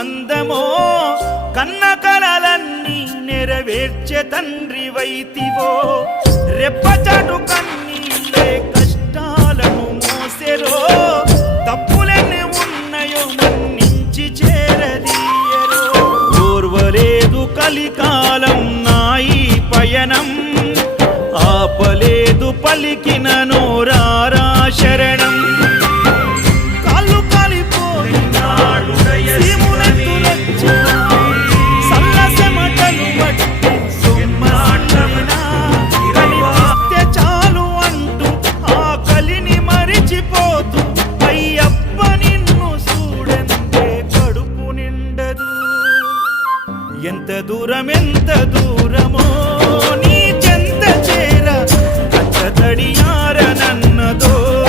అందమో కన్న కలలన్నీ నెరవేర్చే తండ్రి వైతివో రెప్పచాటు కన్నీళ్ళే కష్టాలను మోసెరో తప్పులెన్ని ఉన్నాయో మన్నించి చేరదీయరో ఓర్వలేదు కలికాలం నాయి పయనం ఆపలేదు పలికిన నోరారా శరణం కాళ్ళు కాలిపోయినాడు సల్లసెమటలు బట్టి కనిపిస్తే చాలు అంటూ ఆ కలిని మరిచిపోతూ అయ్యప్ప నిన్ను చూడంతే కడుపు నిండదు ఎంత దూరమే